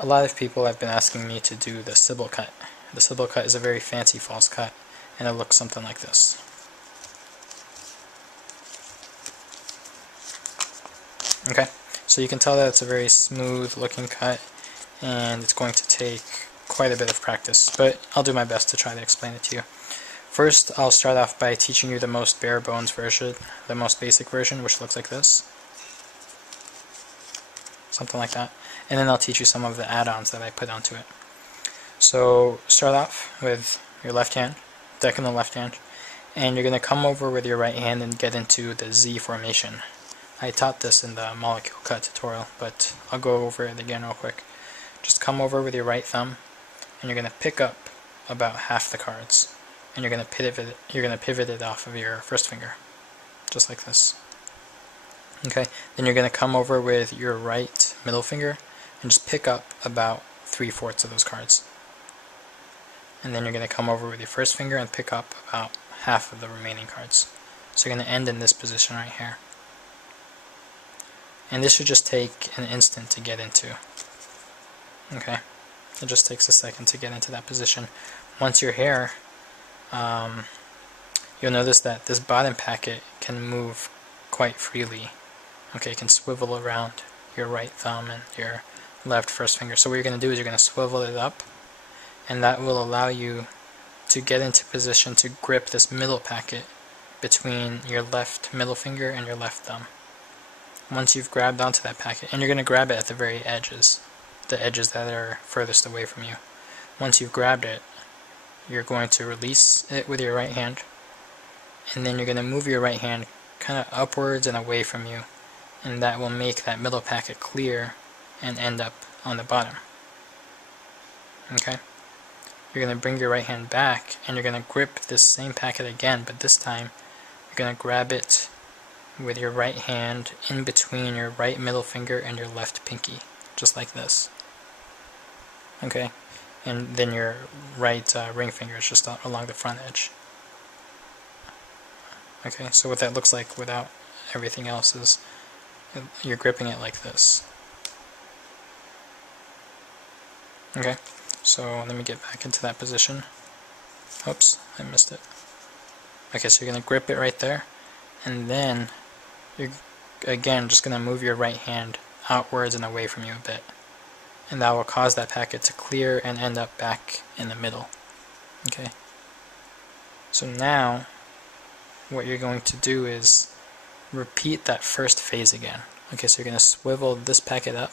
A lot of people have been asking me to do the Sybil Cut. The Sybil Cut is a very fancy false cut, and it looks something like this. Okay, so you can tell that it's a very smooth looking cut, and it's going to take quite a bit of practice, but I'll do my best to try to explain it to you. First, I'll start off by teaching you the most bare bones version, the most basic version, which looks like this. Something like that. And then I'll teach you some of the add-ons that I put onto it. So start off with your left hand, deck in the left hand, and you're going to come over with your right hand and get into the Z formation. I taught this in the molecule cut tutorial, but I'll go over it again real quick. Just come over with your right thumb, and you're going to pick up about half the cards, and you're going to pivot it off of your first finger, just like this. Okay, then you're going to come over with your right middle finger and just pick up about 3/4 of those cards. And then you're going to come over with your first finger and pick up about half of the remaining cards. So you're going to end in this position right here. And this should just take an instant to get into. Okay, it just takes a second to get into that position. Once you're here, you'll notice that this bottom packet can move quite freely. Okay, it can swivel around your right thumb and your left first finger. So what you're going to do is you're going to swivel it up, and that will allow you to get into position to grip this middle packet between your left middle finger and your left thumb. Once you've grabbed onto that packet, and you're going to grab it at the very edges, the edges that are furthest away from you. Once you've grabbed it, you're going to release it with your right hand, and then you're going to move your right hand kind of upwards and away from you, and that will make that middle packet clear and end up on the bottom. Okay? You're going to bring your right hand back, and you're going to grip this same packet again, but this time you're going to grab it with your right hand in between your right middle finger and your left pinky, just like this. Okay? And then your right ring finger is just along the front edge. Okay, so what that looks like without everything else is you're gripping it like this. Okay, so let me get back into that position. Oops, I missed it. Okay, so you're going to grip it right there, and then you're again just going to move your right hand outwards and away from you a bit, and that will cause that packet to clear and end up back in the middle. Okay, so now what you're going to do is repeat that first phase again. Okay, so you're going to swivel this packet up,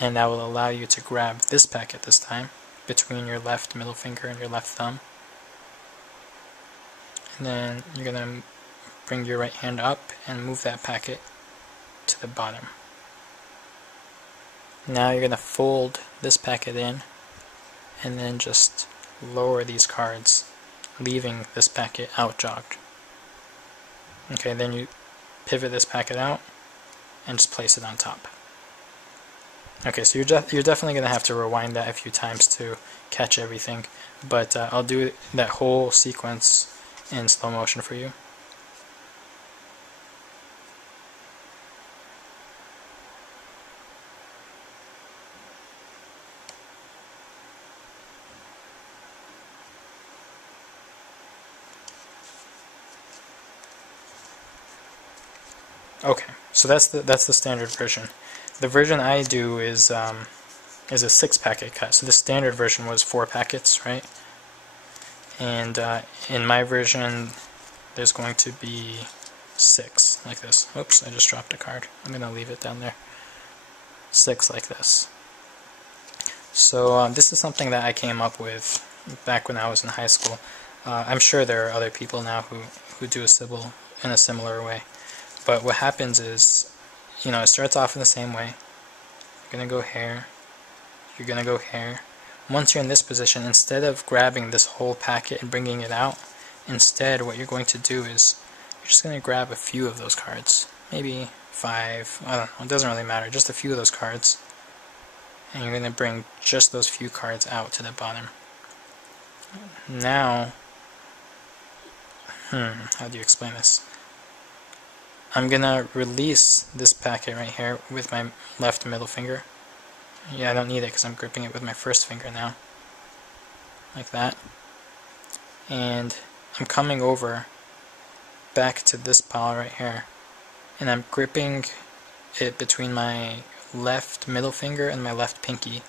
and that will allow you to grab this packet this time between your left middle finger and your left thumb. And then you're going to bring your right hand up and move that packet to the bottom. Now you're going to fold this packet in and then just lower these cards, leaving this packet out jogged. Okay, then you pivot this packet out and just place it on top. Okay, so you're definitely going to have to rewind that a few times to catch everything, but I'll do that whole sequence in slow motion for you. Okay, so that's the standard version. The version I do is a 6-packet cut. So the standard version was 4 packets, right? And in my version, there's going to be 6 like this. Oops, I just dropped a card. I'm gonna leave it down there. 6 like this. So this is something that I came up with back when I was in high school. I'm sure there are other people now who do a Sybil in a similar way. But what happens is, you know, it starts off in the same way. You're going to go here. You're going to go here. Once you're in this position, instead of grabbing this whole packet and bringing it out, instead what you're going to do is you're just going to grab a few of those cards. Maybe 5, I don't know, it doesn't really matter, just a few of those cards. And you're going to bring just those few cards out to the bottom. Now, how do you explain this? I'm going to release this packet right here with my left middle finger, Yeah, I don't need it because I'm gripping it with my first finger now. Like that. And I'm coming over back to this pile right here. And I'm gripping it between my left middle finger and my left pinky.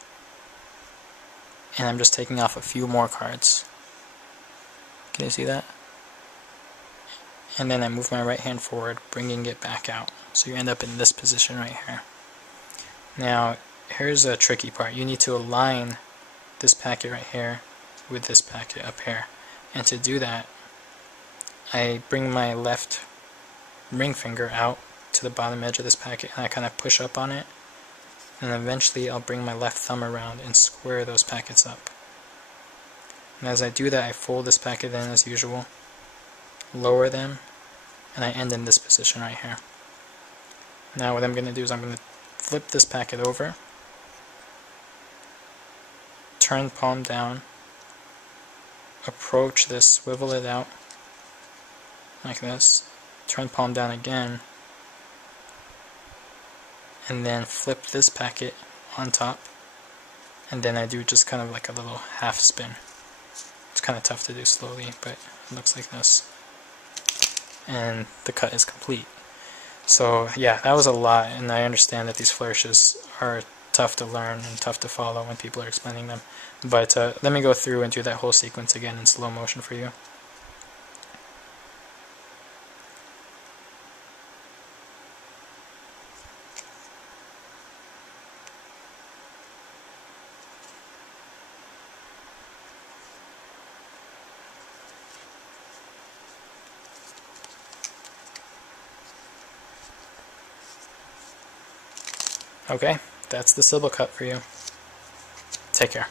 And I'm just taking off a few more cards. Can you see that? And then I move my right hand forward, bringing it back out. So you end up in this position right here. Now, here's a tricky part. You need to align this packet right here with this packet up here. And to do that, I bring my left ring finger out to the bottom edge of this packet and I kind of push up on it. And eventually I'll bring my left thumb around and square those packets up. And as I do that, I fold this packet in as usual, lower them, and I end in this position right here. Now what I'm going to do is I'm going to flip this packet over, turn palm down, approach this, swivel it out like this, turn palm down again, and then flip this packet on top, and then I do just kind of like a little half spin. It's kind of tough to do slowly, but it looks like this. And the cut is complete. So yeah, that was a lot, and I understand that these flourishes are tough to learn and tough to follow when people are explaining them. But let me go through and do that whole sequence again in slow motion for you. Okay, that's the Sybil Cut for you. Take care.